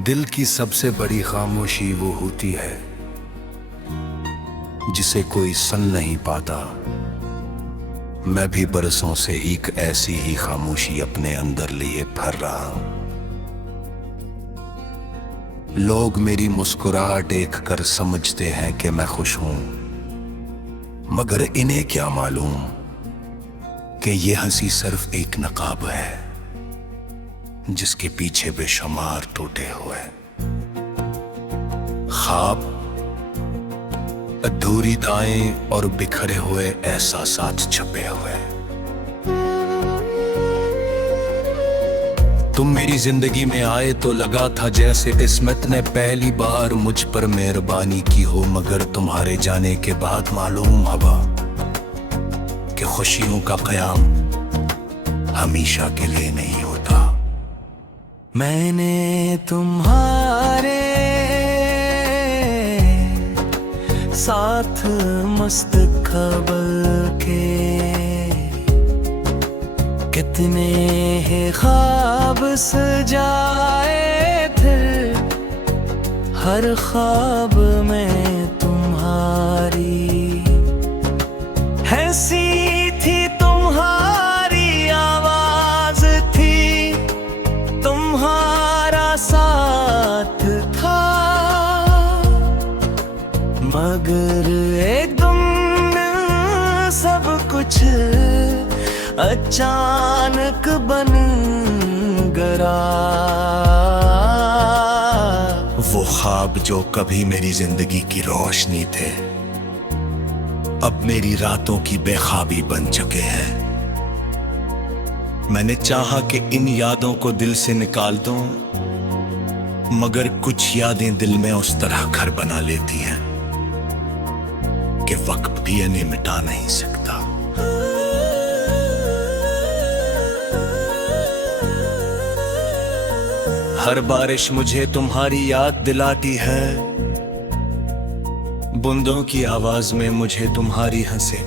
दिल की सबसे बड़ी खामोशी वो होती है जिसे कोई सुन नहीं पाता। मैं भी बरसों से एक ऐसी ही खामोशी अपने अंदर लिए भर रहा हूं। लोग मेरी मुस्कुराहट देखकर समझते हैं कि मैं खुश हूं, मगर इन्हें क्या मालूम कि ये हंसी सिर्फ एक नकाब है जिसके पीछे बेशुमार टूटे हुए ख्वाब, अधूरी दाएं और बिखरे हुए एहसासात छपे हुए। तुम मेरी जिंदगी में आए तो लगा था जैसे किस्मत ने पहली बार मुझ पर मेहरबानी की हो, मगर तुम्हारे जाने के बाद मालूम हुआ कि खुशियों का क़याम हमेशा के लिए नहीं होता। मैंने तुम्हारे साथ मस्त खबल के कितने ही ख्वाब सजाए थे, हर ख्वाब में तुम्हारी हंसी थी, तुम्हारी आवाज थी, तुम्हारा साथ था, मगर एकदम सब कुछ अचानक बन गया। वो ख्वाब जो कभी मेरी जिंदगी की रोशनी थे, अब मेरी रातों की बेख्वाबी बन चुके हैं। मैंने चाहा कि इन यादों को दिल से निकाल दूं, मगर कुछ यादें दिल में उस तरह घर बना लेती हैं कि वक्त भी इन्हें मिटा नहीं सकता। हर बारिश मुझे तुम्हारी याद दिलाती है, बूंदों की आवाज में मुझे तुम्हारी हंसी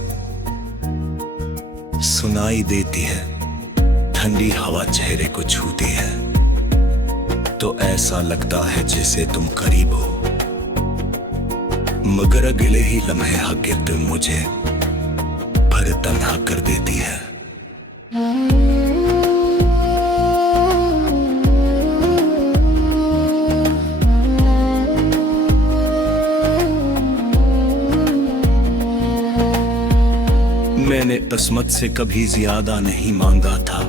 सुनाई देती है। ठंडी हवा चेहरे को छूती है तो ऐसा लगता है जैसे तुम करीब हो, मगर अगले ही लम्हे हकीकत मुझे भर तन्हा कर देती है। मैंने किस्मत से कभी ज्यादा नहीं मांगा था,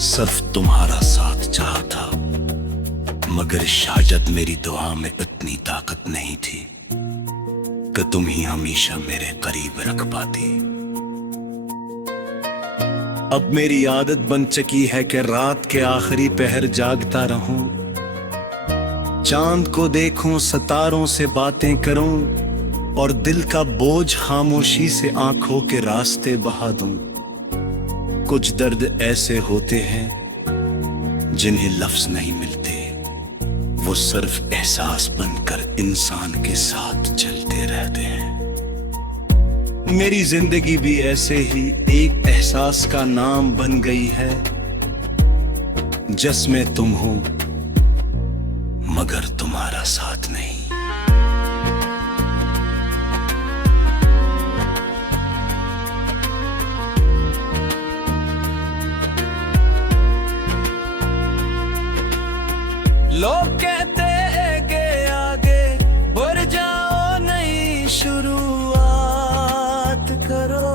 सिर्फ तुम्हारा साथ चाहा था, मगर शायद मेरी दुआ में इतनी ताकत नहीं थी कि तुम ही हमेशा मेरे करीब रख पाती। अब मेरी आदत बन चुकी है कि रात के आखिरी पहर जागता रहूं, चांद को देखूं, सितारों से बातें करूं और दिल का बोझ खामोशी से आंखों के रास्ते बहा दूं। कुछ दर्द ऐसे होते हैं जिन्हें लफ्ज नहीं मिलते, वो सिर्फ एहसास बनकर इंसान के साथ चलते रहते हैं। मेरी जिंदगी भी ऐसे ही एक एहसास का नाम बन गई है, जिसमें तुम हो मगर तुम्हारा साथ नहीं। लोग कहते हैं कि आगे बढ़ जाओ, नई शुरुआत करो,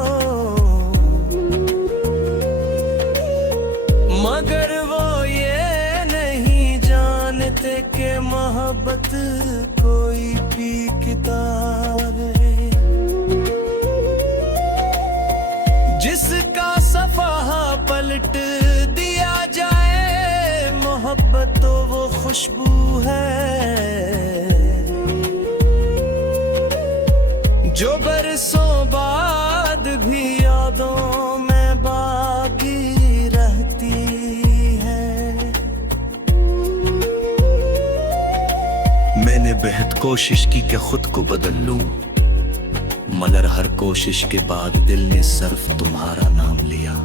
मगर वो ये नहीं जानते कि मोहब्बत कोई भी किताब है जिसका सफ़ा पलट दिया जाए। मोहब्बत तो वो खुशबू है जो बरसों बाद भी यादों में बाकी रहती है। मैंने बेहद कोशिश की कि खुद को बदल लूं, मगर हर कोशिश के बाद दिल ने सिर्फ तुम्हारा नाम लिया।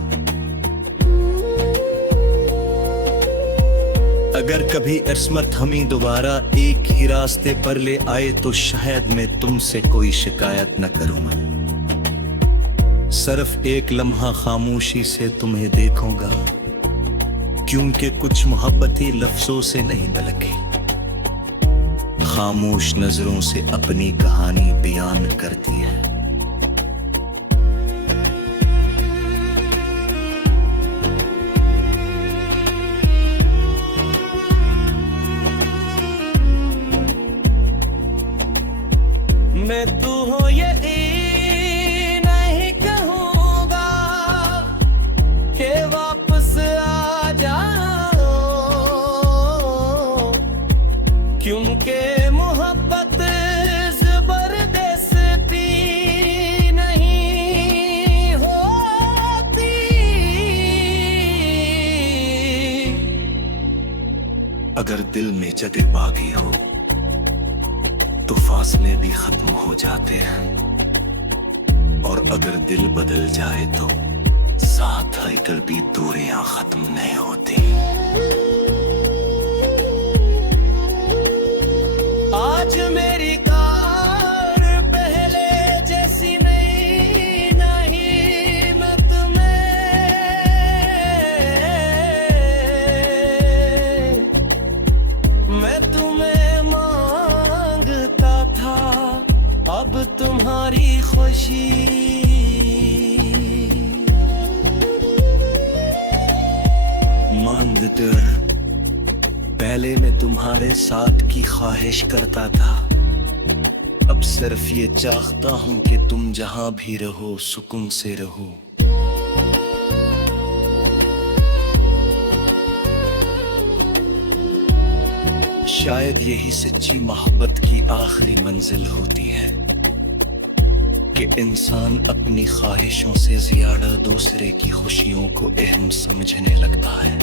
अगर कभी इस्मत हमी दोबारा एक ही रास्ते पर ले आए तो शायद मैं तुमसे कोई शिकायत न करूं। मैं सिर्फ एक लम्हा खामोशी से तुम्हें देखूंगा, क्योंकि कुछ मोहब्बती लफ्जों से नहीं बल्कि खामोश नजरों से अपनी कहानी बयान करती है। मैं तू हो ये नहीं कहूँगा कि वापस आ जाओ, क्योंकि मोहब्बत जबरदस्ती नहीं होती। अगर दिल में जगह बागी हो तो फासले भी खत्म हो जाते हैं, और अगर दिल बदल जाए तो साथ रहकर भी दूरियां खत्म नहीं होती। आज मेरी कार पहले जैसी नहीं, मैं तुम्हें मांगता था, अब तुम्हारी खुशी। मांग कर पहले मैं तुम्हारे साथ की ख्वाहिश करता था, अब सिर्फ ये चाहता हूं कि तुम जहां भी रहो सुकून से रहो। शायद यही सच्ची मोहब्बत की आखिरी मंजिल होती है कि इंसान अपनी ख्वाहिशों से ज्यादा दूसरे की खुशियों को अहम समझने लगता है।